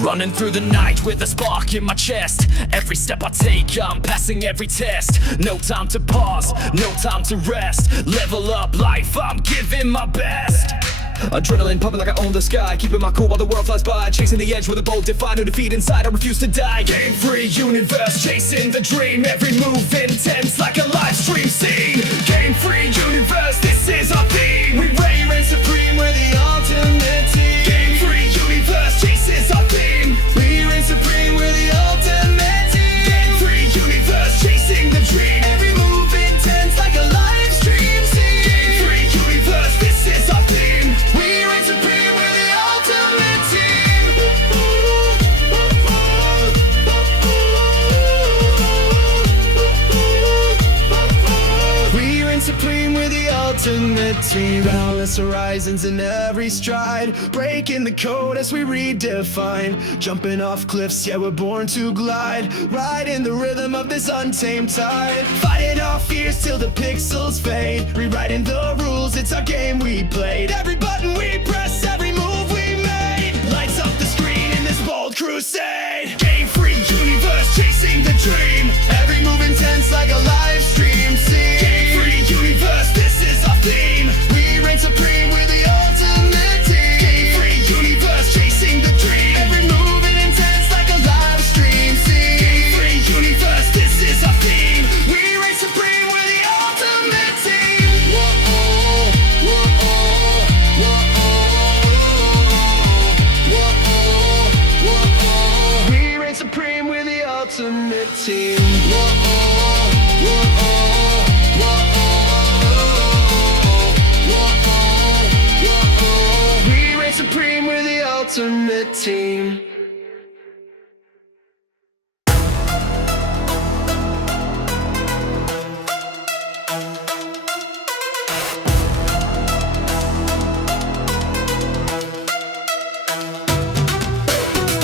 Running through the night with a spark in my chest. Every step I take, I'm passing every test. No time to pause, no time to rest. Level up life, I'm giving my best. Adrenaline pumping like I own the sky, keeping my cool while the world flies by. Chasing the edge with a bold defy, no defeat inside, I refuse to die. Game free universe, chasing the dream. Every move intense like a live stream scene. Game free universe, this is our theme. We reign supreme, we're the ultimate team. Game free universe, chases our theme. We reign supreme, we're the ultimate team. Game free universe, chasing the dream. Every move intense like a live stream scene. Game free universe, this is our theme. We reign supreme, we're the ultimate team. We reign supreme, we're the ultimate team. Boundless horizons in every stride, breaking the code as we redefine. Jumping off cliffs, yeah, we're born to glide. Riding the rhythm of this untamed tide. Fighting our fears till the pixels fade. Rewriting the rules, it's our game we played. Every button we press, every move we made, lights up the screen in this bold crusade. Game free universe, chasing the dream. Every move intense like a live stream scene. Game free universe, this is our theme. We reign supreme, we're the ultimate team. Game free universe, chasing the dream. Every move intense like a live stream scene. Game free universe, this is our theme. We reign supreme, we're the ultimate team. Whoa-oh, whoa-oh, whoa-oh, whoa-oh, whoa-oh. We reign supreme, we're the ultimate team. Whoa-oh, whoa-oh, whoa-oh, we reign supreme, we're the ultimate team.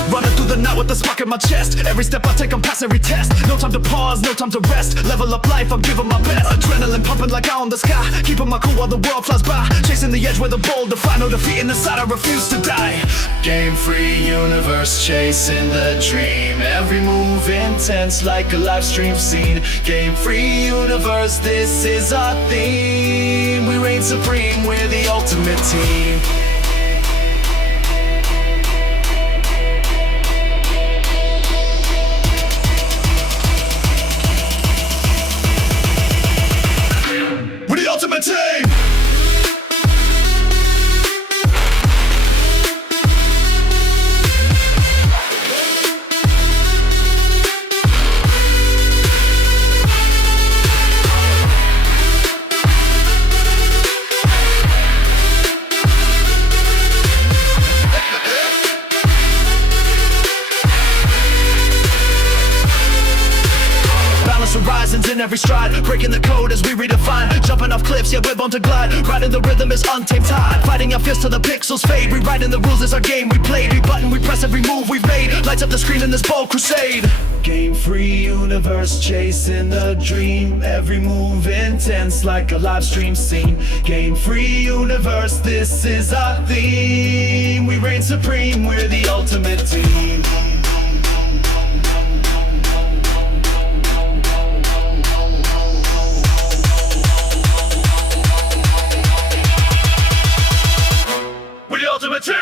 Running through the night with a spark in my chest. Every step I take, I'm past every test. No time to pause, no time to rest. Level up life, I'm giving my best. Adrenaline pumping like I own the sky, keeping my cool while the world flies by. Chasing the edge with a bold defy, no defeat in the side, I refuse to die. Game free universe, chasing the dream. Every move intense like a live stream scene. Game free universe, this is our theme. We reign supreme, we're the ultimate team. Ultimate team! Horizons in every stride, breaking the code as we redefine. Jumping off cliffs, yeah, we're born to glide. Riding the rhythm is untamed tide. Fighting our fears till the pixels fade. Rewriting the rules is our game we played. Every button we press, every move we've made, lights up the screen in this bold crusade. Game free universe, chasing the dream. Every move intense like a live stream scene. Game free universe, this is our theme. We reign supreme, we're the ultimate team. Ultimate team!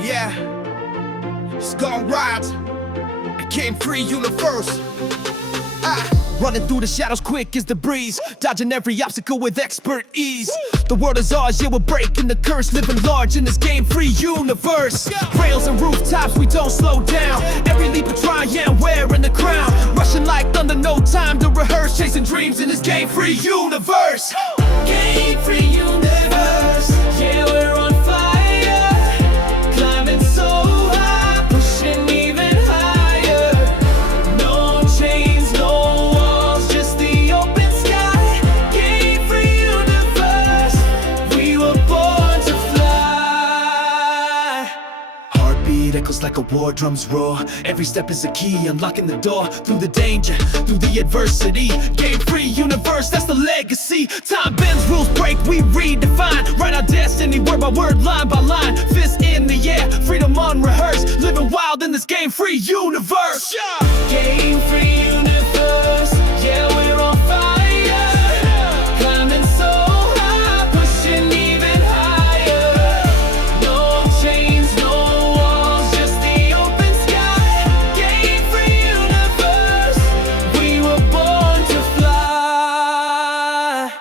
Yeah, it's gone right. I came free universe. Running through the shadows quick as the breeze, dodging every obstacle with expert ease. The world is ours, yeah, we're breaking the curse, living large in this game-free universe. Rails and rooftops, we don't slow down. Every leap of try, yeah, I'm wearing the crown. Rushing like thunder, no time to rehearse, chasing dreams in this game-free universe. Game-free universe, yeah, we're on fire. Climbing so high, pushing even higher. No chains, no walls, just the open sky. Game-free universe, we were born to fly. Heartbeat echoes like a war drum's roar. Every step is a key, unlocking the door. Through the danger, through the adversity. Game-free universe, that's the legacy. Time bends, rules break, we redefine. Write our destiny word by word, line by line. Fist in the air, freedom unrehearsed. Living wild in this game-free universe. Game-free universe, yeah, we're on fire. Climbing so high, pushing even higher. No chains, no walls, just the open sky. Game-free universe, we were born to fly.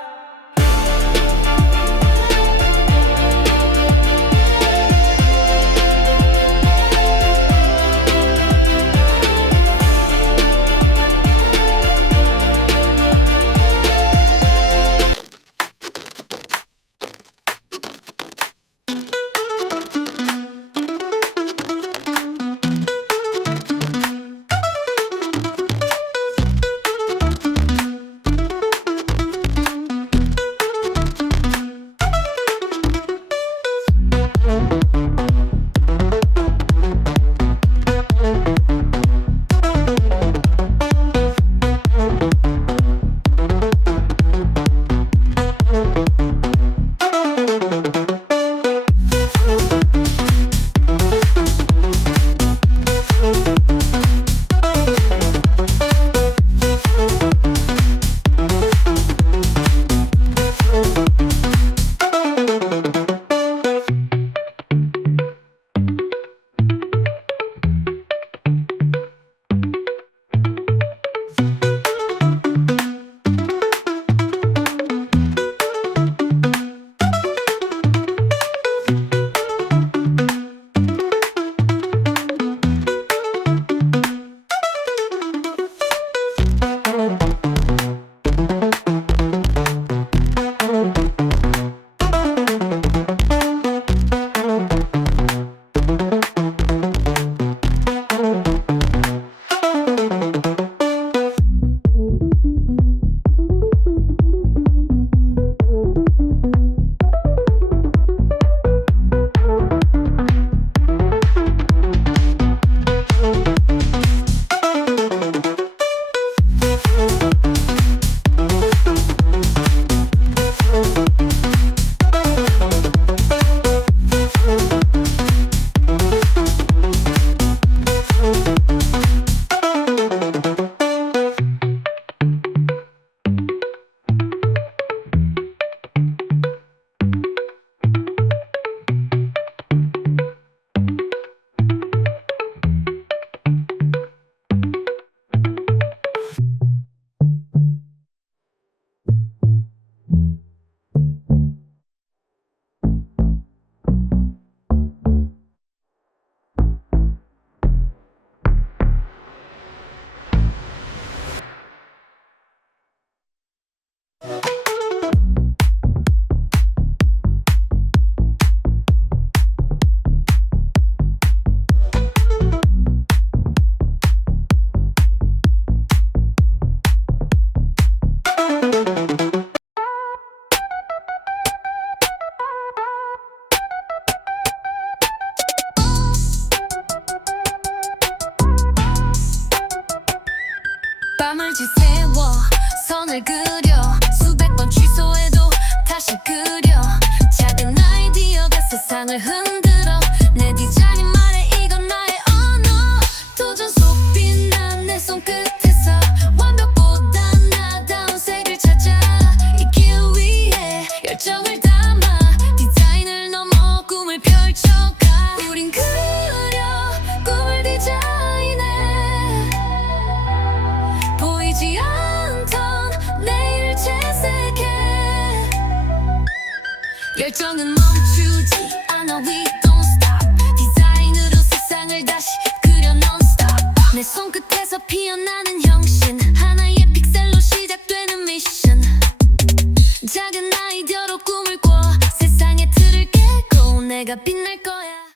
손을 그려 수백 번 취소해도 다시 그려 작은 아이디어가 세상을 흔들어 내 디자인 말해 이건 나의 언어 도전 속 빛난 내 손끝에서 완벽보다 나다운 색을 찾아 이 길 위에 열정을 담아 디자인을 넘어 꿈을 펼쳐가 우린 그려 꿈을 디자인해 보이지 않던 내일을 채색해 열정은 멈추지 않아 We don't stop 디자인으로 세상을 다시 그려 non-stop 내 손끝에서 피어나는 형신 하나의 픽셀로 시작되는 미션 작은 아이디어로 꿈을 꿔 세상의 틀을 깨고 내가 빛날 거야